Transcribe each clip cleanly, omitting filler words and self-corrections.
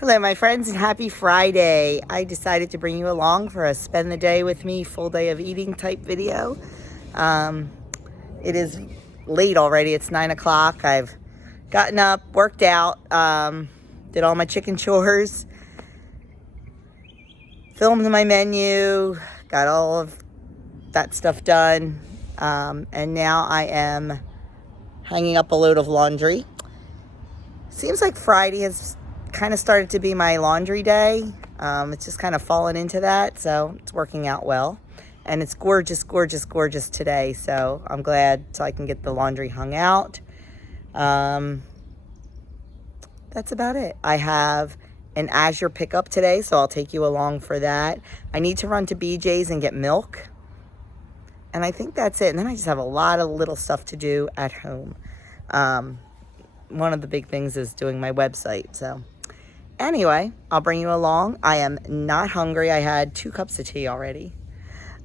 Hello, my friends, and happy Friday. I decided to bring you along for a spend the day with me, full day of eating type video. It is late already. It's 9 o'clock. I've gotten up, worked out, did all my chicken chores, filmed my menu, got all of that stuff done, and now I am hanging up a load of laundry. Seems like Friday has kind of started to be my laundry day. It's just kind of fallen into that, so it's working out well. And it's gorgeous, gorgeous, gorgeous today, so I'm glad so I can get the laundry hung out. That's about it. I have an Azure pickup today, so I'll take you along for that. I need to run to BJ's and get milk. And I think that's it. And then I just have a lot of little stuff to do at home. One of the big things is doing my website, so anyway, I'll bring you along. I am not hungry. I had 2 cups of tea already.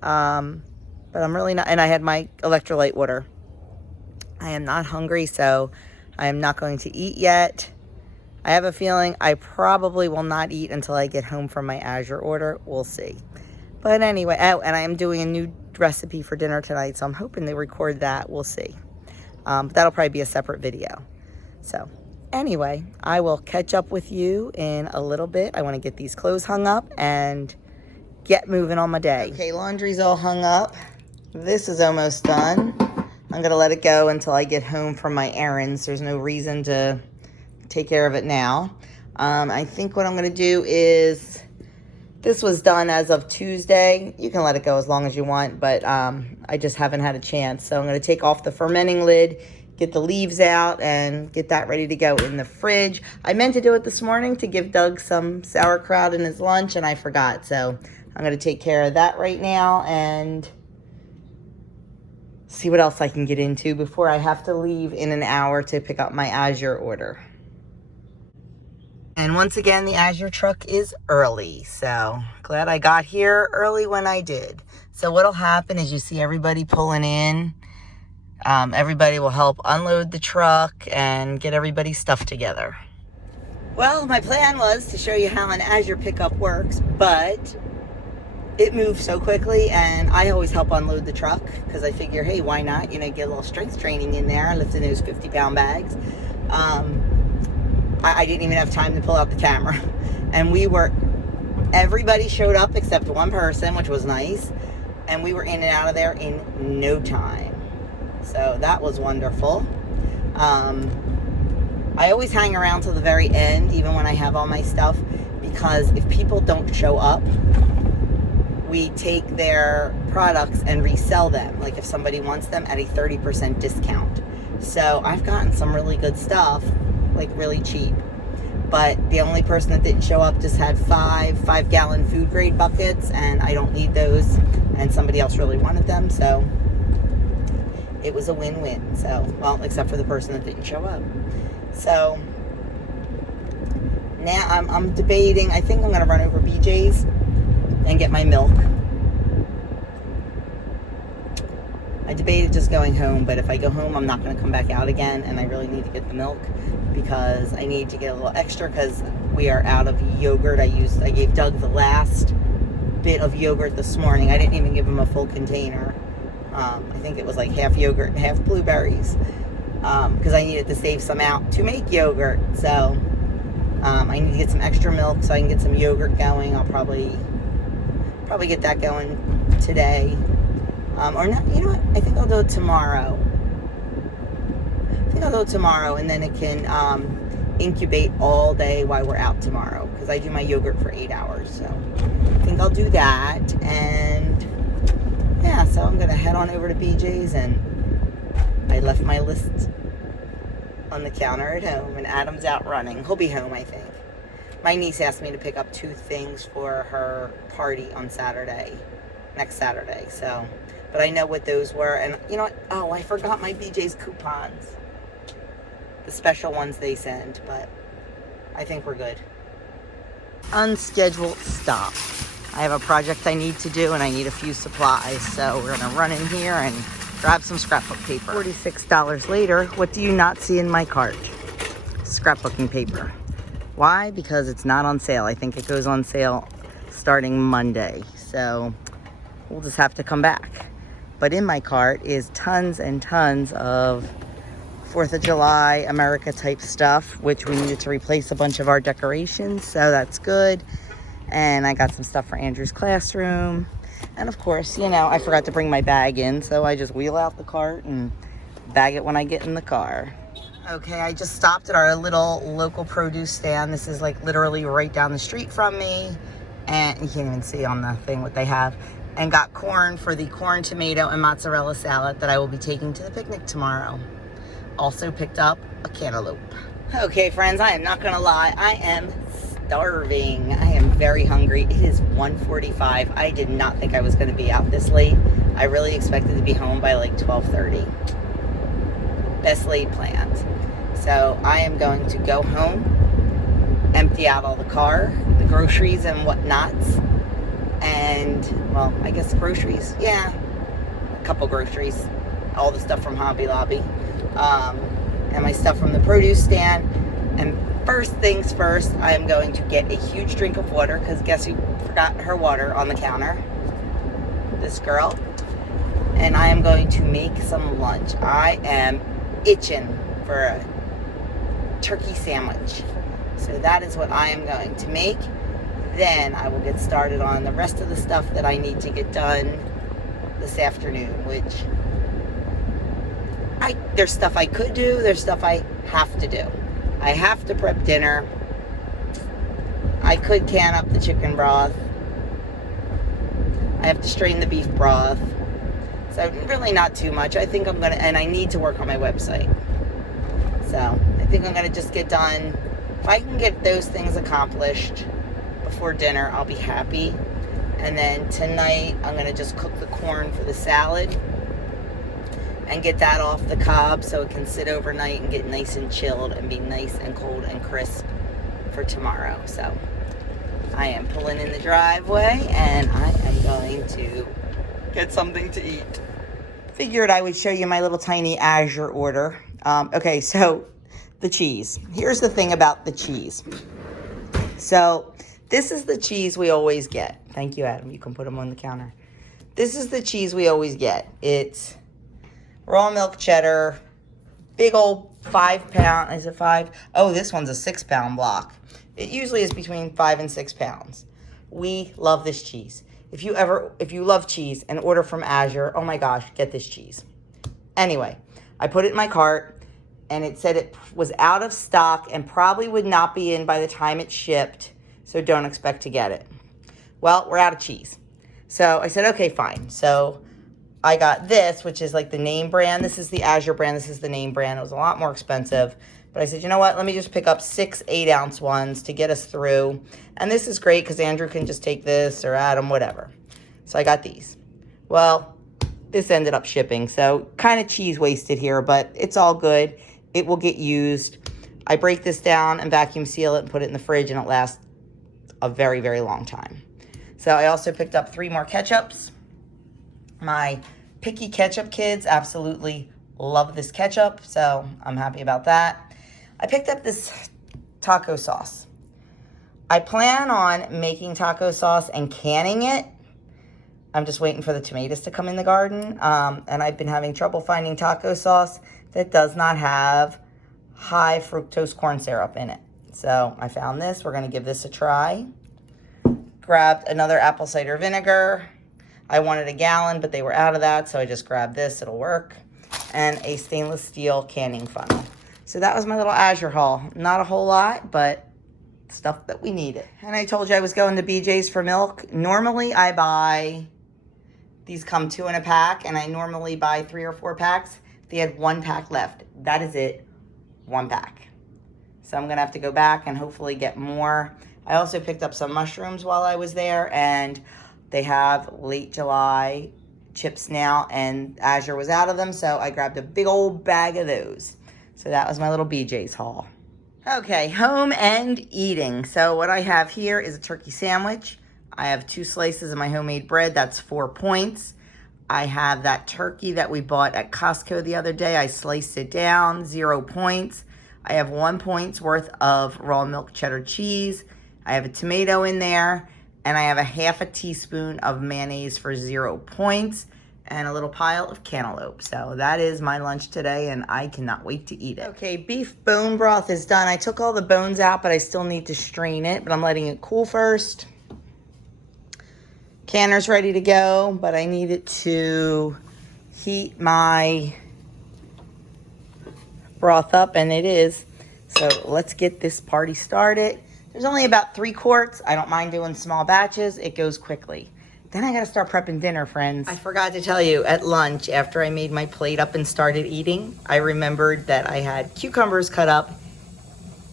But I'm really not, and I had my electrolyte water. I am not hungry, so I am not going to eat yet. I have a feeling I probably will not eat until I get home from my Azure order. We'll see. But anyway, oh, and I am doing a new recipe for dinner tonight, so I'm hoping to record that. We'll see. But that'll probably be a separate video. So anyway, I will catch up with you in a little bit. I want to get these clothes hung up and get moving on my day. Okay, laundry's all hung up. This is almost done. I'm going to let it go until I get home from my errands. There's no reason to take care of it now. I think what I'm going to do is, this was done as of Tuesday. You can let it go as long as you want, but I just haven't had a chance. So I'm going to take off the fermenting lid, get the leaves out, and get that ready to go in the fridge. I meant to do it this morning to give Doug some sauerkraut in his lunch, and I forgot. So I'm going to take care of that right now and see what else I can get into before I have to leave in an hour to pick up my Azure order. And once again, the Azure truck is early, so glad I got here early when I did. So what'll happen is you see everybody pulling in. Everybody will help unload the truck and get everybody's stuff together. Well, my plan was to show you how an Azure pickup works, but it moves so quickly, and I always help unload the truck because I figure, hey, why not? You know, get a little strength training in there, lifting those 50-pound bags. I didn't even have time to pull out the camera. And everybody showed up except one person, which was nice. And we were in and out of there in no time. So that was wonderful. I always hang around till the very end, even when I have all my stuff, because if people don't show up, we take their products and resell them. Like if somebody wants them at a 30% discount. So I've gotten some really good stuff, like really cheap. But the only person that didn't show up just had 5-gallon food grade buckets, and I don't need those, and somebody else really wanted them, so it was a win-win. So, well, except for the person that didn't show up. So now I'm debating. I think I'm going to run over BJ's and get my milk. I debated just going home, but if I go home, I'm not going to come back out again, and I really need to get the milk because I need to get a little extra because we are out of yogurt. I gave Doug the last bit of yogurt this morning. I didn't even give him a full container. I think it was like half yogurt and half blueberries because I needed to save some out to make yogurt. So I need to get some extra milk so I can get some yogurt going. I'll probably get that going today. Or not, you know what? I think I'll do it tomorrow. And then it can incubate all day while we're out tomorrow. Because I do my yogurt for 8 hours. So I think I'll do that. And yeah, so I'm going to head on over to BJ's. And I left my list on the counter at home. And Adam's out running. He'll be home, I think. My niece asked me to pick up 2 things for her party on next Saturday. So, but I know what those were. And you know what? Oh, I forgot my BJ's coupons. The special ones they send, but I think we're good. Unscheduled stop. I have a project I need to do and I need a few supplies. So we're gonna run in here and grab some scrapbook paper. $46 later, what do you not see in my cart? Scrapbooking paper. Why? Because it's not on sale. I think it goes on sale starting Monday. So we'll just have to come back. But in my cart is tons and tons of 4th of July America type stuff, which we needed to replace a bunch of our decorations. So that's good. And I got some stuff for Andrew's classroom. And of course, you know, I forgot to bring my bag in. So I just wheel out the cart and bag it when I get in the car. Okay, I just stopped at our little local produce stand. This is like literally right down the street from me. And you can't even see on the thing what they have. And got corn for the corn, tomato, and mozzarella salad that I will be taking to the picnic tomorrow. Also picked up a cantaloupe. Okay, friends, I am not gonna lie. I am starving. I am very hungry. It is 1:45. I did not think I was gonna be out this late. I really expected to be home by like 12:30. Best laid plans. So I am going to go home, empty out all the car, the groceries and whatnots, and, well, I guess groceries, yeah, a couple groceries, all the stuff from Hobby Lobby, and my stuff from the produce stand. And first things first, I am going to get a huge drink of water, because guess who forgot her water on the counter? This girl. And I am going to make some lunch. I am itching for a turkey sandwich. So that is what I am going to make. Then I will get started on the rest of the stuff that I need to get done this afternoon, which there's stuff I could do, there's stuff I have to do. I have to prep dinner. I could can up the chicken broth. I have to strain the beef broth. So really not too much. I think I'm gonna, and I need to work on my website. So I think I'm gonna just get done. If I can get those things accomplished before dinner, I'll be happy. And then tonight, I'm gonna just cook the corn for the salad and get that off the cob so it can sit overnight and get nice and chilled and be nice and cold and crisp for tomorrow. So I am pulling in the driveway and I am going to get something to eat. Figured I would show you my little tiny Azure order. Okay, so the cheese. Here's the thing about the cheese. So this is the cheese we always get. Thank you, Adam. You can put them on the counter. This is the cheese we always get. It's raw milk cheddar, big old 5 pound, is it 5? Oh, this one's a 6 pound block. It usually is between 5 and 6 pounds. We love this cheese. If you love cheese and order from Azure, oh my gosh, get this cheese. Anyway, I put it in my cart and it said it was out of stock and probably would not be in by the time it shipped, so don't expect to get it. Well, we're out of cheese. So I said, okay, fine. So I got this, which is like the name brand. This is the Azure brand. This is the name brand. It was a lot more expensive. But I said, you know what? Let me just pick up 6 8-ounce ones to get us through. And this is great because Andrew can just take this, or Adam, whatever. So I got these. Well, this ended up shipping. So kind of cheese wasted here, but it's all good. It will get used. I break this down and vacuum seal it and put it in the fridge, and it lasts a very, very long time. So I also picked up 3 more ketchups. My picky ketchup kids absolutely love this ketchup, so I'm happy about that. I picked up this taco sauce. I plan on making taco sauce and canning it. I'm just waiting for the tomatoes to come in the garden, and I've been having trouble finding taco sauce that does not have high fructose corn syrup in it. So I found this. We're going to give this a try. Grabbed another apple cider vinegar. I wanted a gallon, but they were out of that, so I just grabbed this. It'll work. And a stainless steel canning funnel. So that was my little Azure haul. Not a whole lot, but stuff that we needed. And I told you I was going to BJ's for milk. Normally I buy, these come 2 in a pack, and I normally buy 3 or 4 packs. They had 1 pack left. That is it, 1 pack. So I'm gonna have to go back and hopefully get more. I also picked up some mushrooms while I was there, and they have late July chips now, and Azure was out of them, so I grabbed a big old bag of those. So that was my little BJ's haul. Okay, home and eating. So what I have here is a turkey sandwich. I have 2 slices of my homemade bread. That's 4 points. I have that turkey that we bought at Costco the other day. I sliced it down, 0 points. I have 1 point's worth of raw milk cheddar cheese. I have a tomato in there, and I have a half a teaspoon of mayonnaise for 0 points, and a little pile of cantaloupe. So that is my lunch today, and I cannot wait to eat it. Okay, beef bone broth is done. I took all the bones out, but I still need to strain it, but I'm letting it cool first. Canner's ready to go, but I need it to heat my broth up, and it is. So let's get this party started. There's only about 3 quarts. I don't mind doing small batches. It goes quickly. Then I gotta start prepping dinner, friends. I forgot to tell you, at lunch, after I made my plate up and started eating, I remembered that I had cucumbers cut up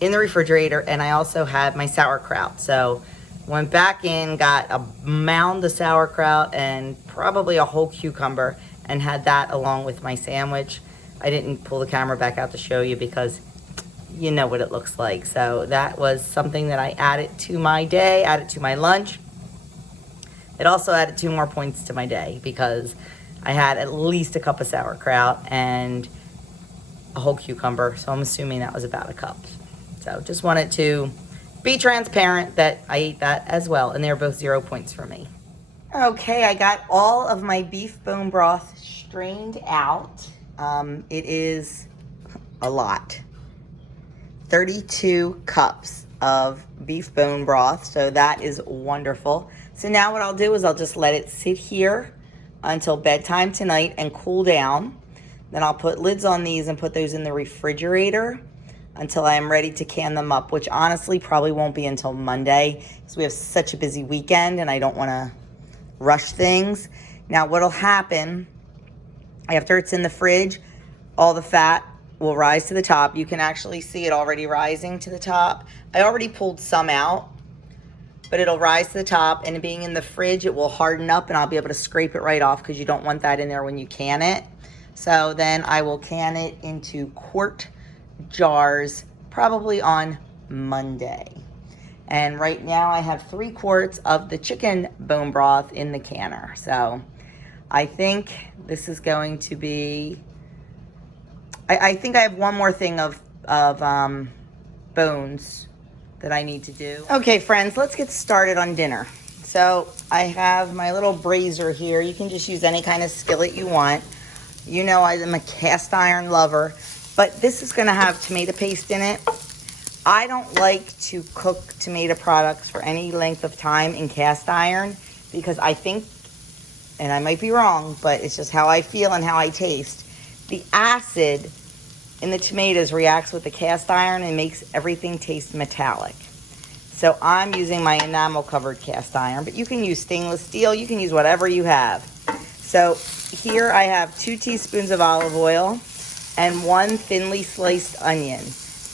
in the refrigerator, and I also had my sauerkraut. So went back in, got a mound of sauerkraut and probably a whole cucumber, and had that along with my sandwich. I didn't pull the camera back out to show you because you know what it looks like. So that was something that I added to my day, added to my lunch. It also added 2 more points to my day because I had at least a cup of sauerkraut and a whole cucumber. So I'm assuming that was about a cup. So just wanted to be transparent that I ate that as well. And they're both 0 points for me. Okay, I got all of my beef bone broth strained out. It is a lot. 32 cups of beef bone broth. So that is wonderful. So now what I'll do is I'll just let it sit here until bedtime tonight and cool down. Then I'll put lids on these and put those in the refrigerator until I am ready to can them up, which honestly probably won't be until Monday because we have such a busy weekend and I don't want to rush things. Now what'll happen, after it's in the fridge, all the fat will rise to the top. You can actually see it already rising to the top. I already pulled some out, but it'll rise to the top, and being in the fridge, it will harden up and I'll be able to scrape it right off because you don't want that in there when you can it. So then I will can it into quart jars probably on Monday. And right now I have 3 quarts of the chicken bone broth in the canner. So I think this is going to be, I think I have 1 more thing of bones that I need to do. Okay, friends, let's get started on dinner. So I have my little brazier here. You can just use any kind of skillet you want. You know I'm a cast iron lover, but this is gonna have tomato paste in it. I don't like to cook tomato products for any length of time in cast iron because I think, and I might be wrong, but it's just how I feel and how I taste, the acid in the tomatoes reacts with the cast iron and makes everything taste metallic. So I'm using my enamel covered cast iron, but you can use stainless steel, you can use whatever you have. So here I have 2 teaspoons of olive oil and 1 thinly sliced onion.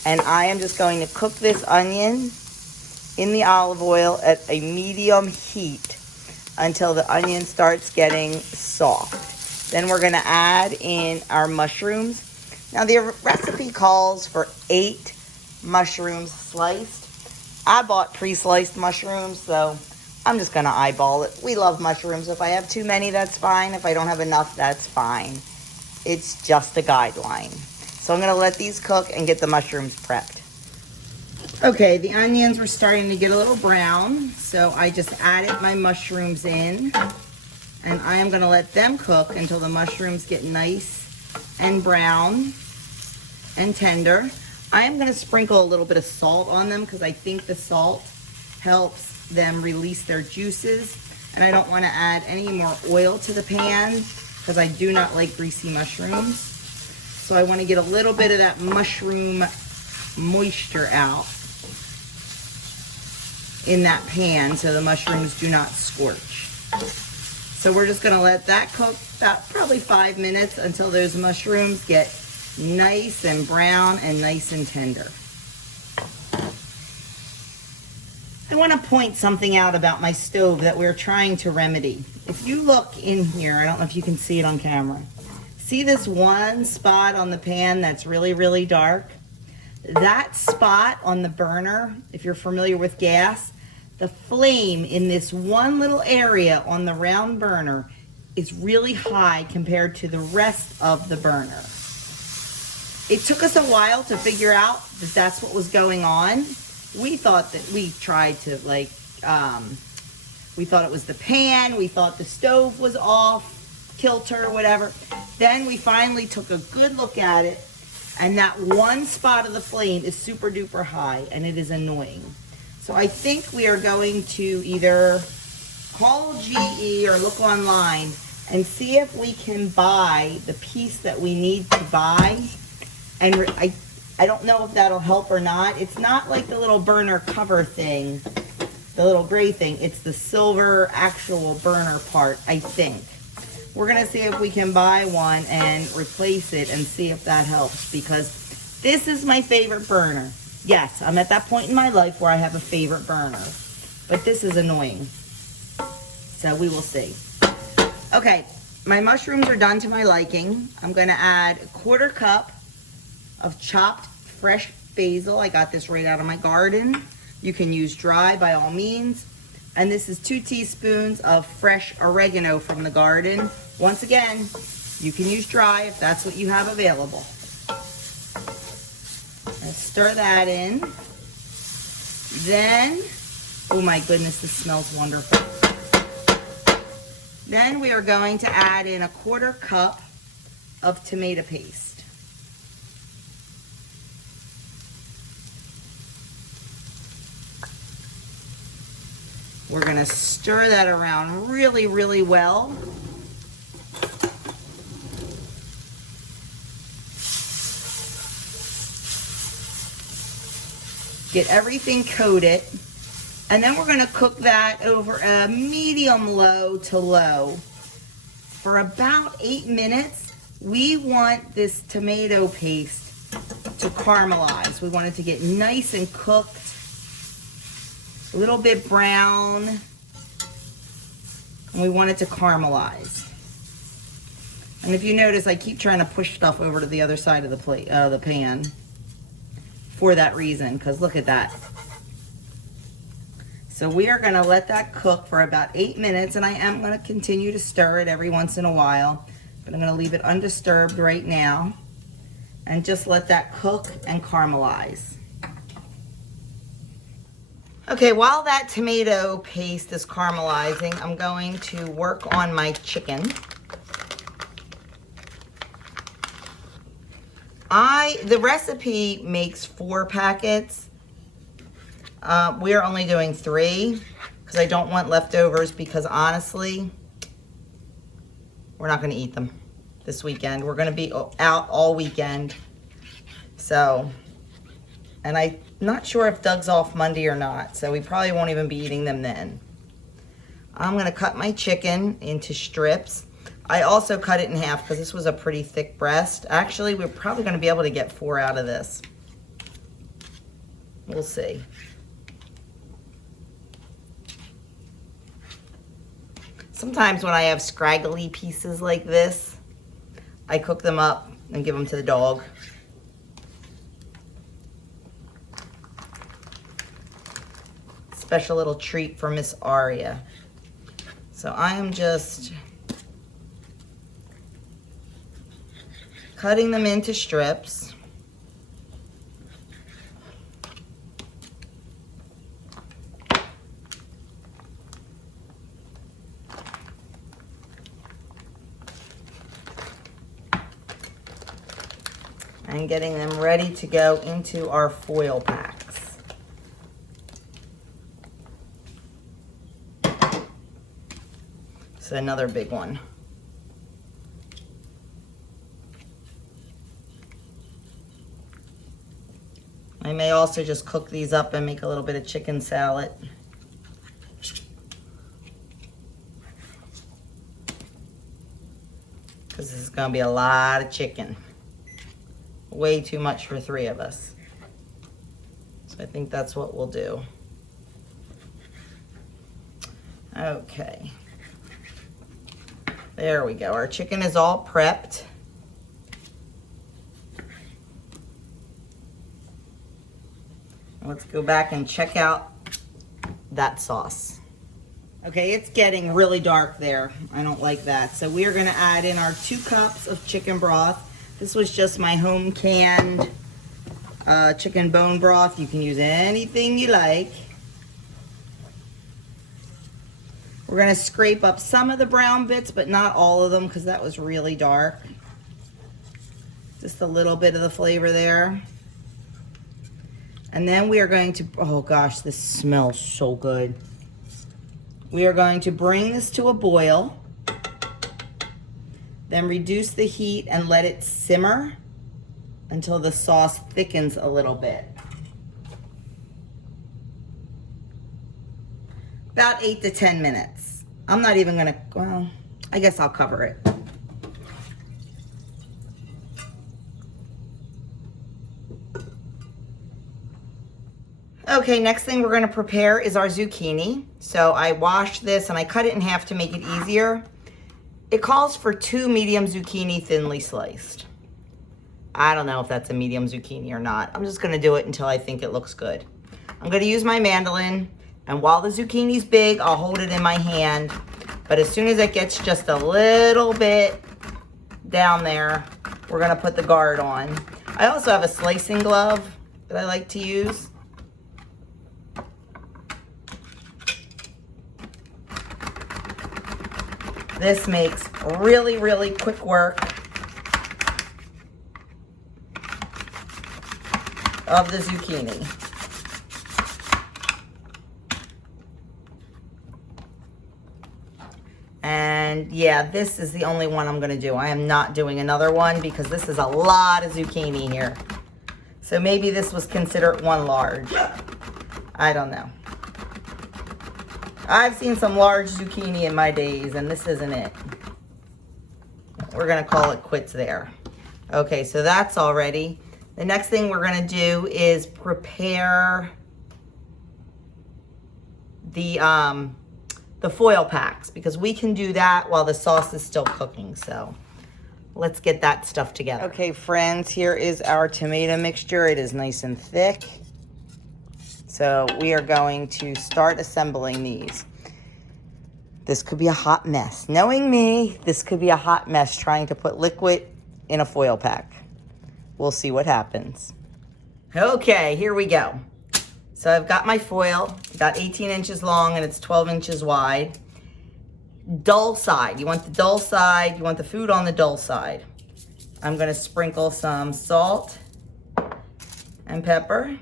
And I am just going to cook this onion in the olive oil at a medium heat until the onion starts getting soft. Then we're gonna add in our mushrooms. Now the recipe calls for 8 mushrooms sliced. I bought pre-sliced mushrooms, so I'm just gonna eyeball it. We love mushrooms. If I have too many, that's fine. If I don't have enough, that's fine. It's just a guideline. So I'm gonna let these cook and get the mushrooms prepped. Okay, the onions were starting to get a little brown, so I just added my mushrooms in, and I am gonna let them cook until the mushrooms get nice and brown and tender. I am going to sprinkle a little bit of salt on them because I think the salt helps them release their juices, and I don't want to add any more oil to the pan because I do not like greasy mushrooms. So I want to get a little bit of that mushroom moisture out in that pan so the mushrooms do not scorch. So we're just gonna let that cook about probably 5 minutes until those mushrooms get nice and brown and nice and tender. I wanna point something out about my stove that we're trying to remedy. If you look in here, I don't know if you can see it on camera. See this one spot on the pan that's really, really dark? That spot on the burner, if you're familiar with gas, the flame in this one little area on the round burner is really high compared to the rest of the burner. It took us a while to figure out that that's what was going on. We thought that we tried to like, we thought it was the pan. We thought the stove was off kilter or whatever. Then we finally took a good look at it, and that one spot of the flame is super duper high, and it is annoying. So I think we are going to either call GE or look online and see if we can buy the piece that we need to buy. And I don't know if that'll help or not. It's not like the little burner cover thing, the little gray thing. It's the silver actual burner part, I think. We're gonna see if we can buy one and replace it and see if that helps, because this is my favorite burner. Yes, I'm at that point in my life where I have a favorite burner, but this is annoying. So we will see. Okay, my mushrooms are done to my liking. I'm gonna add a 1/4 cup of chopped fresh basil. I got this right out of my garden. You can use dry by all means. And this is 2 teaspoons of fresh oregano from the garden. Once again, you can use dry if that's what you have available. Let's stir that in. Then, oh my goodness, this smells wonderful. Then we are going to add in a 1/4 cup of tomato paste. We're gonna stir that around really, really well. Get everything coated. And then we're gonna cook that over a medium low to low for about 8 minutes. We want this tomato paste to caramelize. We want it to get nice and cooked. A little bit brown, and we want it to caramelize. And if you notice, I keep trying to push stuff over to the other side of the plate, the pan, for that reason, because look at that. So we are gonna let that cook for about 8 minutes, and I am gonna continue to stir it every once in a while, but I'm gonna leave it undisturbed right now, and just let that cook and caramelize. Okay, while that tomato paste is caramelizing, I'm going to work on my chicken. The recipe makes 4 packets. We are only doing 3 because I don't want leftovers, because honestly, we're not going to eat them this weekend. We're going to be out all weekend. So, and I'm not sure if Doug's off Monday or not, so we probably won't even be eating them then. I'm gonna cut my chicken into strips. I also cut it in half because this was a pretty thick breast. Actually, we're probably gonna be able to get 4 out of this. We'll see. Sometimes when I have scraggly pieces like this, I cook them up and give them to the dog. Special little treat for Miss Aria. So I am just cutting them into strips. And getting them ready to go into our foil packs. So another big one. I may also just cook these up and make a little bit of chicken salad. Because this is going to be a lot of chicken. Way too much for 3 of us. So I think that's what we'll do. Okay. There we go. Our chicken is all prepped. Let's go back and check out that sauce. Okay, it's getting really dark there. I don't like that. So we are going to add in our 2 cups of chicken broth. This was just my home canned chicken bone broth. You can use anything you like. We're gonna scrape up some of the brown bits, but not all of them because that was really dark. Just a little bit of the flavor there. And then we are going to, oh gosh, this smells so good. We are going to bring this to a boil, then reduce the heat and let it simmer until the sauce thickens a little bit. About 8 to 10 minutes. I'm not even gonna, well, I guess I'll cover it. Okay, next thing we're gonna prepare is our zucchini. So I washed this and I cut it in half to make it easier. It calls for 2 medium zucchini thinly sliced. I don't know if that's a medium zucchini or not. I'm just gonna do it until I think it looks good. I'm gonna use my mandolin, and while the zucchini's big, I'll hold it in my hand. But as soon as it gets just a little bit down there, we're gonna put the guard on. I also have a slicing glove that I like to use. This makes really, really quick work of the zucchini. And yeah, this is the only one I'm gonna do. I am not doing another one because this is a lot of zucchini here. So maybe this was considered one large. I don't know. I've seen some large zucchini in my days, and this isn't it. We're gonna call it quits there. Okay, so that's all ready. The next thing we're gonna do is prepare the foil packs, because we can do that while the sauce is still cooking. So let's get that stuff together. Okay, friends, here is our tomato mixture. It is nice and thick. So we are going to start assembling these. This could be a hot mess. Knowing me, this could be a hot mess trying to put liquid in a foil pack. We'll see what happens. Okay, here we go. So I've got my foil, about 18 inches long and it's 12 inches wide. Dull side, you want the dull side, you want the food on the dull side. I'm gonna sprinkle some salt and pepper.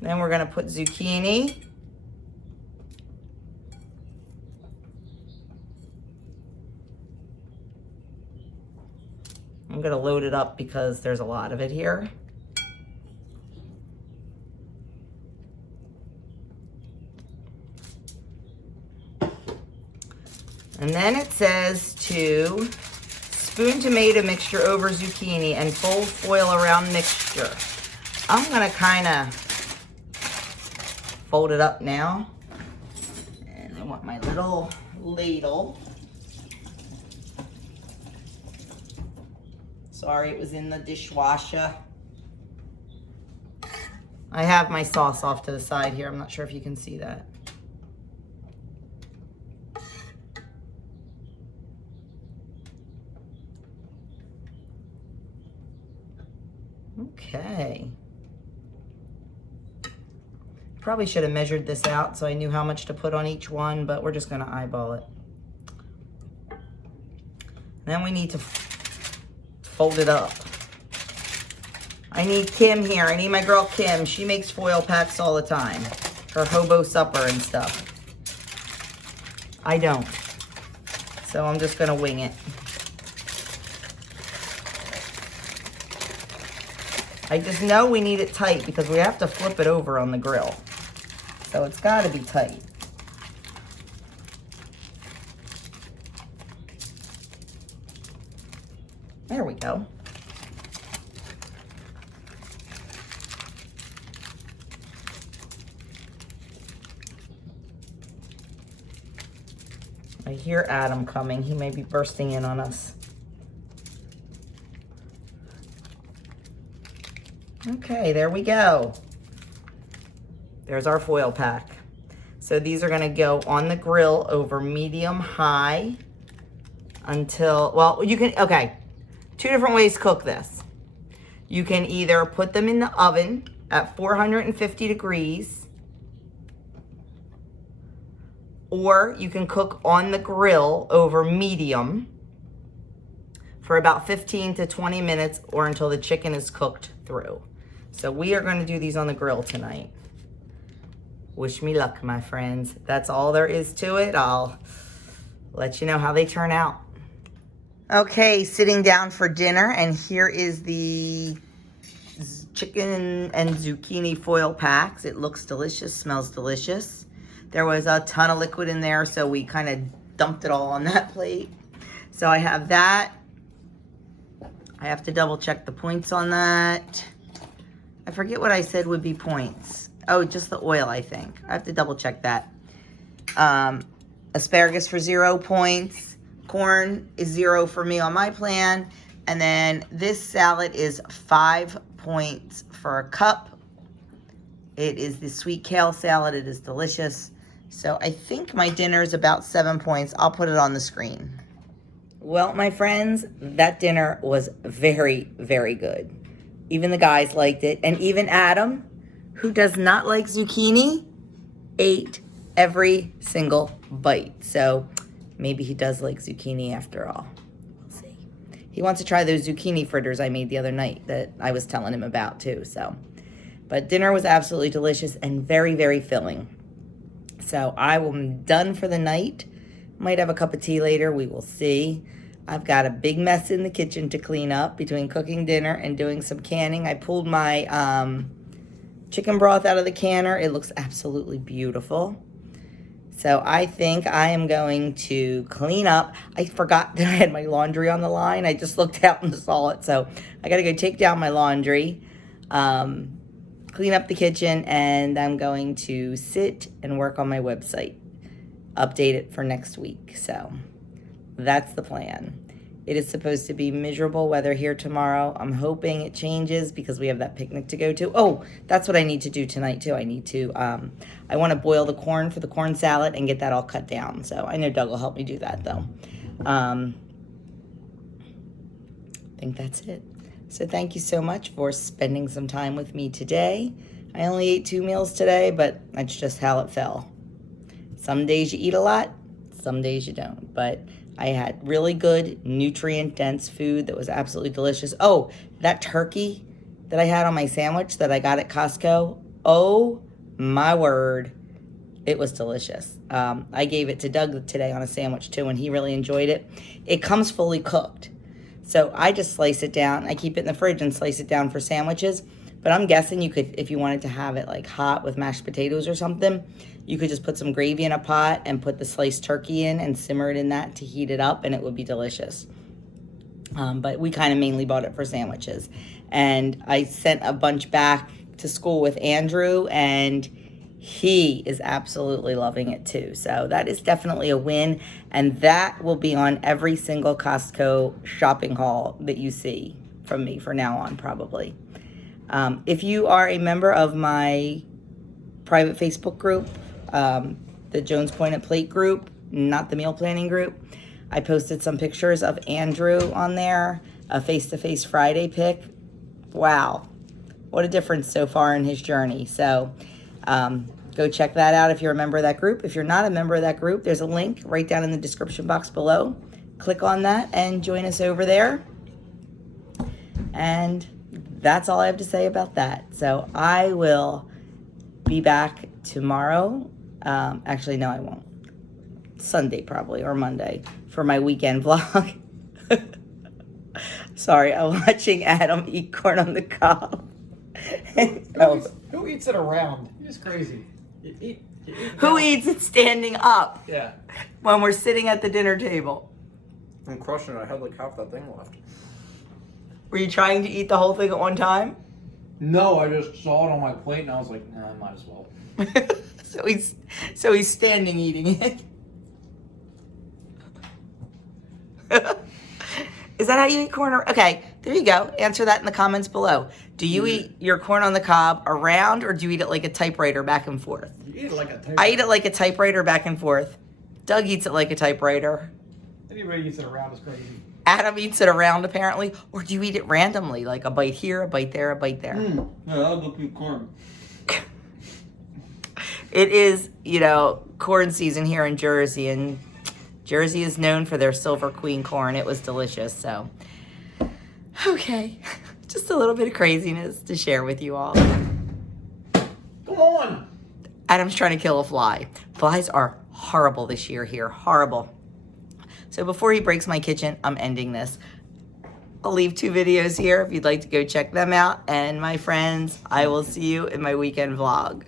Then we're gonna put zucchini. I'm gonna load it up because there's a lot of it here. And then it says to spoon tomato mixture over zucchini and fold foil around mixture. I'm gonna kinda fold it up now. And I want my little ladle. Sorry, it was in the dishwasher. I have my sauce off to the side here. I'm not sure if you can see that. Okay. Probably should have measured this out so I knew how much to put on each one, but we're just gonna eyeball it. Then we need to fold it up. I need Kim here. I need my girl Kim. She makes foil packs all the time. Her hobo supper and stuff. I don't. So I'm just gonna wing it. I just know we need it tight because we have to flip it over on the grill. So it's gotta be tight. There we go. I hear Adam coming. He may be bursting in on us. Okay, there we go. There's our foil pack. So these are gonna go on the grill over medium high. until, well, you can, okay, 2 different ways to cook this. You can either put them in the oven at 450 degrees, or you can cook on the grill over medium for about 15 to 20 minutes or until the chicken is cooked through. So we are going to do these on the grill tonight. Wish me luck, my friends. That's all there is to it. I'll let you know how they turn out. Okay, sitting down for dinner, and here is the chicken and zucchini foil packs. It looks delicious, smells delicious. There was a ton of liquid in there, so we kind of dumped it all on that plate. So I have that. I have to double check the points on that. I forget what I said would be points. Oh, just the oil, I think. I have to double check that. Asparagus for 0 points. Corn is 0 for me on my plan. And then this salad is 5 points for a cup. It is the sweet kale salad. It is delicious. So I think my dinner is about 7 points. I'll put it on the screen. Well, my friends, that dinner was very, very good. Even the guys liked it. And even Adam, who does not like zucchini, ate every single bite. So maybe he does like zucchini after all. We'll see. He wants to try those zucchini fritters I made the other night that I was telling him about too. So, but dinner was absolutely delicious and very, very filling. So I am done for the night. Might have a cup of tea later. We will see. I've got a big mess in the kitchen to clean up between cooking dinner and doing some canning. I pulled my chicken broth out of the canner. It looks absolutely beautiful. So I think I am going to clean up. I forgot that I had my laundry on the line. I just looked out and saw it. So I got to go take down my laundry, clean up the kitchen, and I'm going to sit and work on my website, update it for next week. So that's the plan. It is supposed to be miserable weather here tomorrow. I'm hoping it changes because we have that picnic to go to. Oh, that's what I need to do tonight too. I need to, I want to boil the corn for the corn salad and get that all cut down. So I know Doug will help me do that though. I think that's it. So thank you so much for spending some time with me today. I only ate 2 meals today, but that's just how it fell. Some days you eat a lot, some days you don't. But I had really good, nutrient-dense food that was absolutely delicious. Oh, that turkey that I had on my sandwich that I got at Costco, oh my word, it was delicious. I gave it to Doug today on a sandwich too, and he really enjoyed it. It comes fully cooked. So I just slice it down. I keep it in the fridge and slice it down for sandwiches. But I'm guessing you could, if you wanted to have it like hot with mashed potatoes or something, you could just put some gravy in a pot and put the sliced turkey in and simmer it in that to heat it up, and it would be delicious. But we kind of mainly bought it for sandwiches. And I sent a bunch back to school with Andrew, and he is absolutely loving it too. So that is definitely a win, and that will be on every single Costco shopping haul that you see from me from now on, probably. If you are a member of my private Facebook group, the Joan's Pointed Plate group, not the meal planning group, I posted some pictures of Andrew on there, a face-to-face Friday pic. Wow, what a difference so far in his journey. So go check that out if you're a member of that group. If you're not a member of that group, there's a link right down in the description box below. Click on that and join us over there. And that's all I have to say about that. So I will be back tomorrow. Actually, no, I won't. Sunday probably, or Monday, for my weekend vlog. Sorry, I'm watching Adam eat corn on the cob. Who eats it around? It's crazy. Who eats it standing up? Yeah. When we're sitting at the dinner table. I'm crushing it. I had like half that thing left. Were you trying to eat the whole thing at one time? No, I just saw it on my plate and I was like, nah, I might as well. So he's standing eating it. Is that how you eat corn? Okay, there you go. Answer that in the comments below. Do you eat your corn on the cob around, or do you eat it like a typewriter back and forth? You eat it like a typewriter. I eat it like a typewriter back and forth. Doug eats it like a typewriter. He Anybody eats it around is crazy. Adam eats it around apparently, or do you eat it randomly, like a bite here, a bite there, a bite there? Yeah, I'll go eat corn. It is, you know, corn season here in Jersey, and Jersey is known for their Silver Queen corn. It was delicious, so. Okay, just a little bit of craziness to share with you all. Come on. Adam's trying to kill a fly. Flies are horrible this year here, horrible. So before he breaks my kitchen, I'm ending this. I'll leave 2 videos here if you'd like to go check them out. And my friends, I will see you in my weekend vlog.